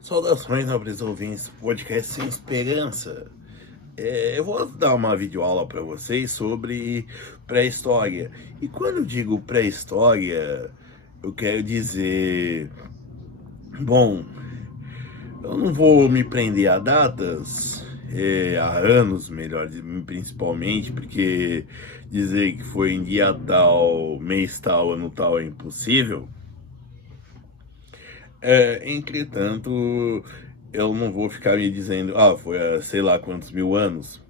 Saudações, nobres ouvintes, podcast Sem Esperança. Eu vou dar uma videoaula para vocês sobre pré-história. E quando eu digo pré-história, eu quero dizer... Bom, eu não vou me prender a datas, a anos, melhor, principalmente, porque dizer que foi em dia tal, mês tal, ano tal é impossível. Entretanto, eu não vou ficar me dizendo, foi há sei lá quantos mil anos,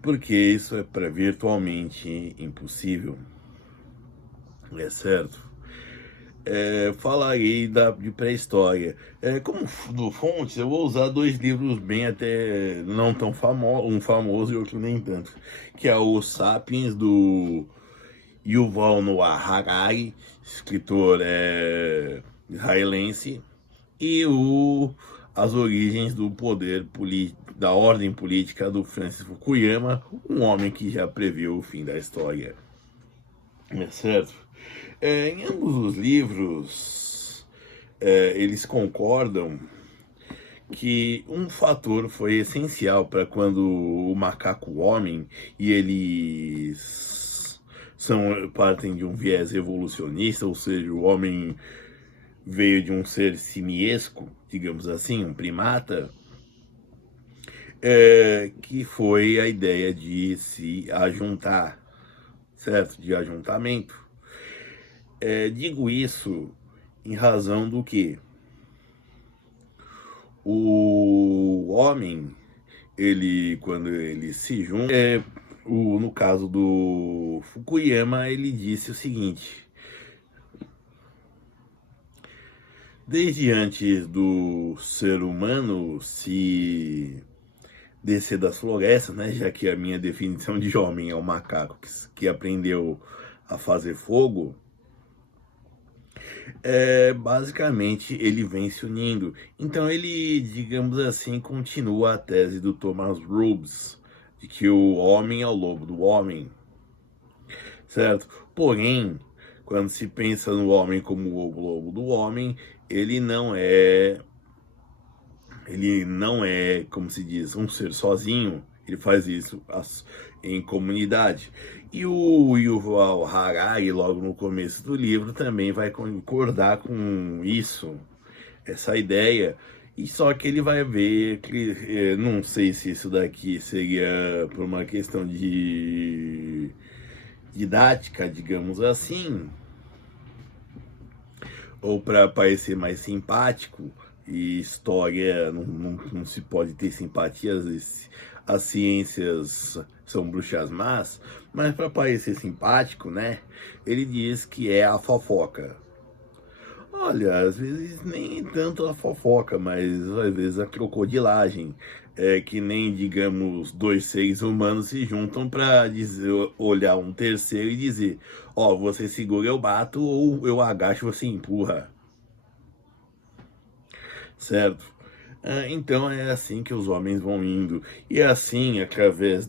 porque isso é para virtualmente impossível, é certo? Falarei de pré-história. Como do fontes, eu vou usar dois livros bem até não tão famosos, um famoso e outro nem tanto, que é o Sapiens, do Yuval Noah Harari, escritor israelense, e As Origens do Poder da Ordem Política, do Francis Fukuyama, um homem que já previu o fim da história. É certo? Em ambos os livros, eles concordam que um fator foi essencial para quando o macaco homem, e eles partem de um viés evolucionista, ou seja, o homem veio de um ser simiesco, digamos assim, um primata, que foi a ideia de se ajuntar, certo? De ajuntamento. Digo isso em razão do que o homem, quando ele se junta, no caso do Fukuyama, ele disse o seguinte: desde antes do ser humano se descer das florestas, né? Já que a minha definição de homem é um macaco que aprendeu a fazer fogo, basicamente ele vem se unindo. Então ele, digamos assim, continua a tese do Thomas Hobbes, de que o homem é o lobo do homem, certo? Porém, quando se pensa no homem como o lobo do homem, ele não é ele não é, como se diz, um ser sozinho. Ele faz isso em comunidade. E o Yuval Harari, logo no começo do livro, também vai concordar com isso, essa ideia. E só que ele vai ver que, não sei se isso daqui seria por uma questão de didática, digamos assim, ou para parecer mais simpático. E história não se pode ter simpatia, as ciências são bruxas más, mas para parecer simpático, né? Ele diz que é a fofoca. Olha, às vezes nem tanto a fofoca, mas às vezes a crocodilagem. É que nem, digamos, dois seres humanos se juntam para olhar um terceiro e dizer: ó, você segura, eu bato, ou eu agacho, você empurra. Certo? Então é assim que os homens vão indo. E é assim, através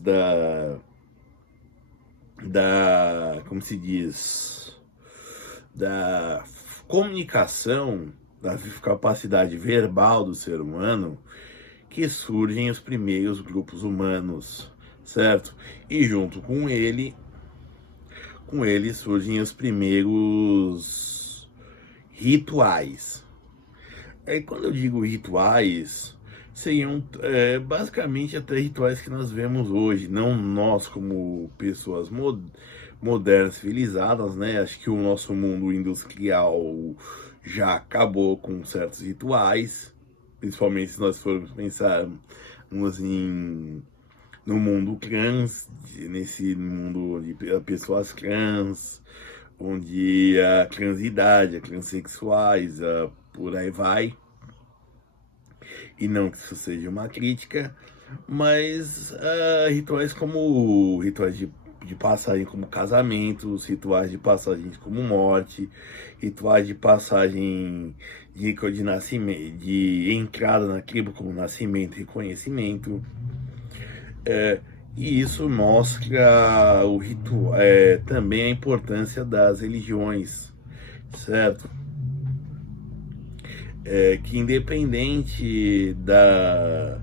como se diz, da comunicação, da capacidade verbal do ser humano, que surgem os primeiros grupos humanos, certo? E junto com ele surgem os primeiros rituais. Quando eu digo rituais, seriam basicamente até rituais que nós vemos hoje, não nós como pessoas modernas, civilizadas, né? Acho que o nosso mundo industrial já acabou com certos rituais, principalmente se nós formos pensar no mundo trans, nesse mundo de pessoas trans, onde a transidade, a transexuais, por aí vai. E não que isso seja uma crítica, mas rituais como rituais de passagem como casamentos, rituais de passagem como morte, rituais de passagem de nascimento, de entrada na tribo como nascimento e reconhecimento. E isso mostra também a importância das religiões, certo? que independente da,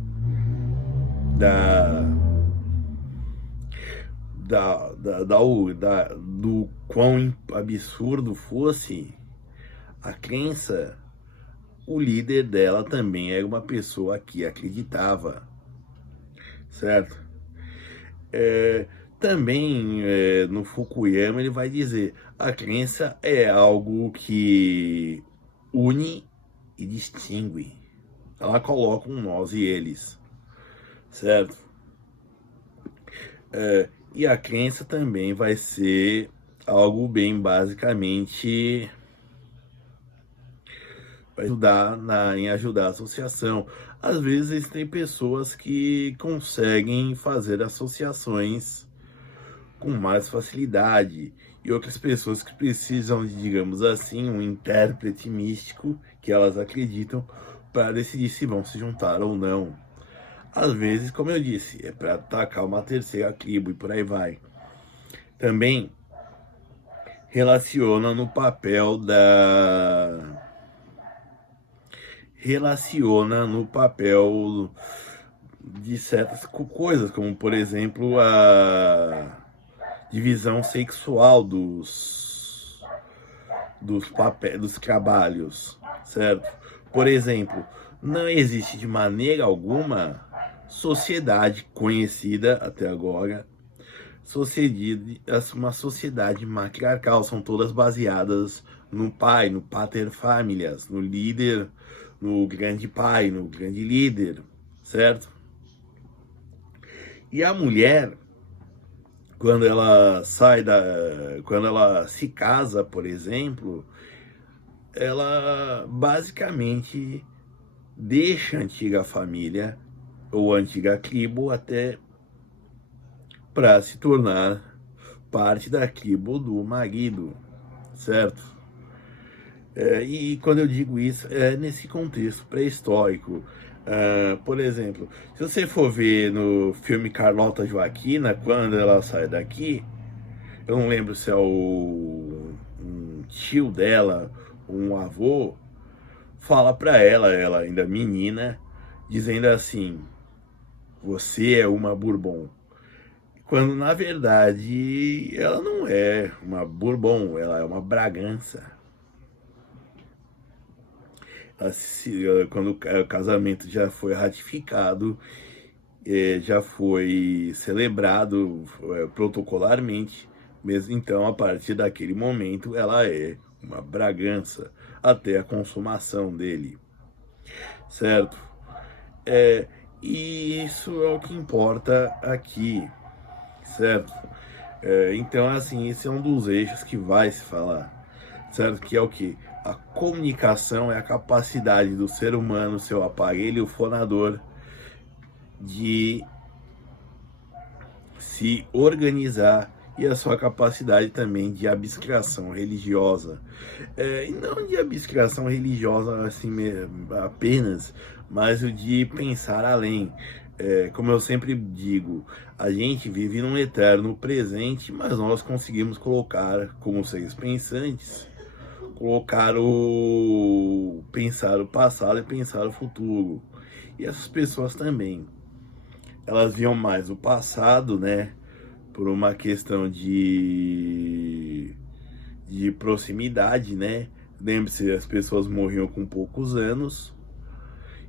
do quão absurdo fosse a crença, o líder dela também era uma pessoa que acreditava, certo? Também no Fukuyama ele vai dizer: a crença é algo que une e distingue. Ela coloca um nós e eles, certo? E a crença também vai ser algo bem basicamente vai ajudar em ajudar a associação. Às vezes tem pessoas que conseguem fazer associações com mais facilidade e outras pessoas que precisam de, digamos assim, um intérprete místico que elas acreditam para decidir se vão se juntar ou não. Às vezes, como eu disse, é para atacar uma terceira tribo e por aí vai. Também relaciona no papel de certas coisas, como por exemplo a divisão sexual dos trabalhos, certo? Por exemplo, não existe de maneira alguma sociedade conhecida até agora, uma sociedade matriarcal, são todas baseadas no pai, no pater familias, no líder, no grande pai, no grande líder, certo? E a mulher, quando ela se casa, por exemplo, ela basicamente deixa a antiga família ou a antiga tribo até para se tornar parte da tribo do marido, certo? E quando eu digo isso, é nesse contexto pré-histórico. Por exemplo, se você for ver no filme Carlota Joaquina, quando ela sai daqui, eu não lembro se é um tio dela, um avô, fala para ela ainda menina, dizendo assim: você é uma Bourbon. Quando na verdade ela não é uma Bourbon, ela é uma Bragança. Quando o casamento já foi ratificado, já foi celebrado protocolarmente, mesmo então, a partir daquele momento, ela é uma Bragança até a consumação dele, certo? E isso é o que importa aqui, certo? Então, assim, esse é um dos eixos que vai se falar, certo? Que é o que? A comunicação é a capacidade do ser humano, seu aparelho fonador, de se organizar e a sua capacidade também de abstração religiosa. E não de abstração religiosa assim apenas, mas o de pensar além. Como eu sempre digo, a gente vive num eterno presente, mas nós conseguimos colocar, como seres pensantes, pensar o passado e pensar o futuro. E essas pessoas também, elas viam mais o passado, né, por uma questão de proximidade, né? Lembre-se, as pessoas morriam com poucos anos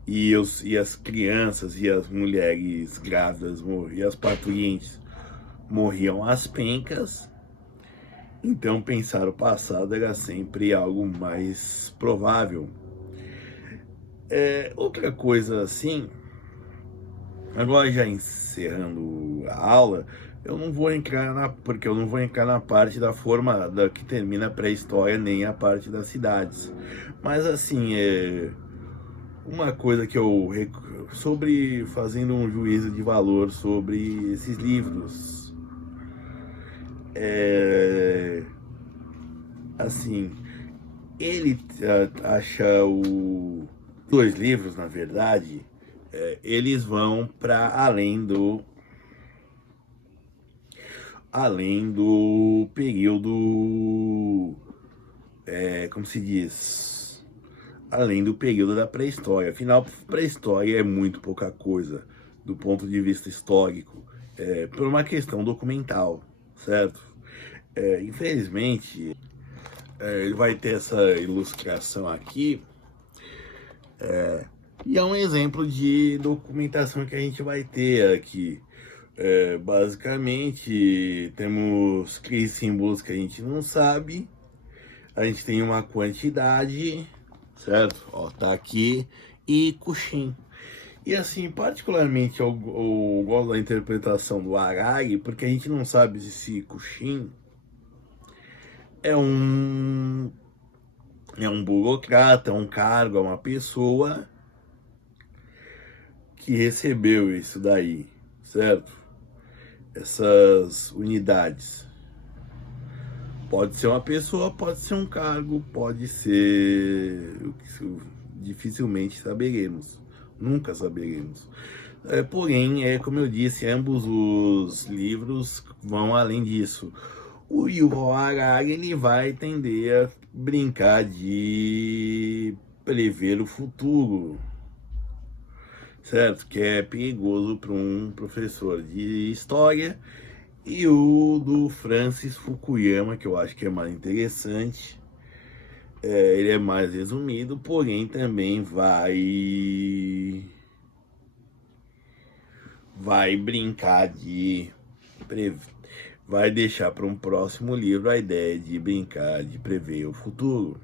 e as crianças e as mulheres grávidas e as parturientes morriam às pencas. Então pensar o passado era sempre algo mais provável. Outra coisa assim, agora já encerrando a aula, porque eu não vou entrar na parte da forma que termina a pré-história, nem a parte das cidades. Mas assim, uma coisa que sobre fazendo um juízo de valor sobre esses livros. Assim, ele acha dois livros, na verdade, eles vão para além do período, como se diz, além do período da pré-história. Afinal, pré-história é muito pouca coisa do ponto de vista histórico, por uma questão documental, certo? Infelizmente, ele vai ter essa ilustração aqui, e é um exemplo de documentação que a gente vai ter aqui. Basicamente, temos 3 símbolos que a gente não sabe, a gente tem uma quantidade, certo? Ó, tá aqui, e Cauchy. E assim, particularmente eu gosto da interpretação do Harari, porque a gente não sabe se esse Cauchy é um burocrata, um cargo, é uma pessoa que recebeu isso daí, certo? Essas unidades. Pode ser uma pessoa, pode ser um cargo, pode ser... Dificilmente saberemos. Nunca saberemos. Porém, como eu disse, ambos os livros vão além disso. O Yuval Harari, ele vai tender a brincar de prever o futuro, certo? Que é perigoso para um professor de história. E o do Francis Fukuyama, que eu acho que é mais interessante, ele é mais resumido, porém também vai brincar de vai deixar para um próximo livro a ideia de brincar de prever o futuro.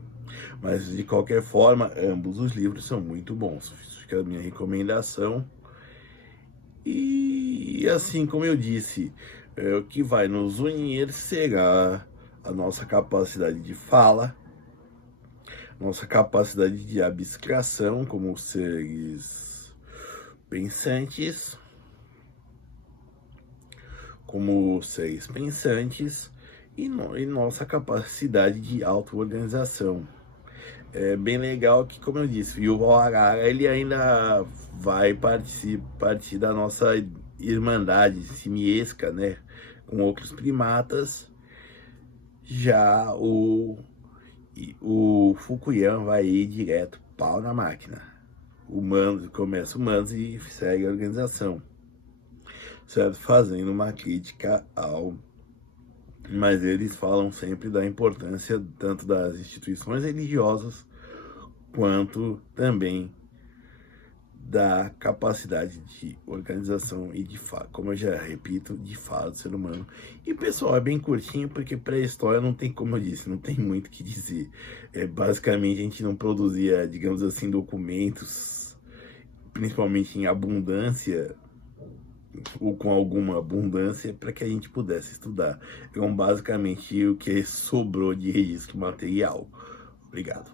Mas de qualquer forma, ambos os livros são muito bons. Fica a minha recomendação. E assim como eu disse, o que vai nos unir será a nossa capacidade de fala, nossa capacidade de abstração como seres pensantes, e nossa capacidade de auto-organização. É bem legal que, como eu disse, o Yuval Harari, ele ainda vai partir da nossa irmandade simiesca, né, com outros primatas. Já o Fukuyama vai ir direto, pau na máquina. Humanos, começa humanos e segue a organização, certo? Fazendo uma crítica ao... Mas eles falam sempre da importância tanto das instituições religiosas quanto também da capacidade de organização e de fala, como eu já repito, de fala do ser humano. E pessoal, é bem curtinho porque pré-história não tem, como eu disse, não tem muito o que dizer. Basicamente a gente não produzia, digamos assim, documentos, principalmente em abundância, ou com alguma abundância, para que a gente pudesse estudar. Então, basicamente, o que sobrou de registro material. Obrigado.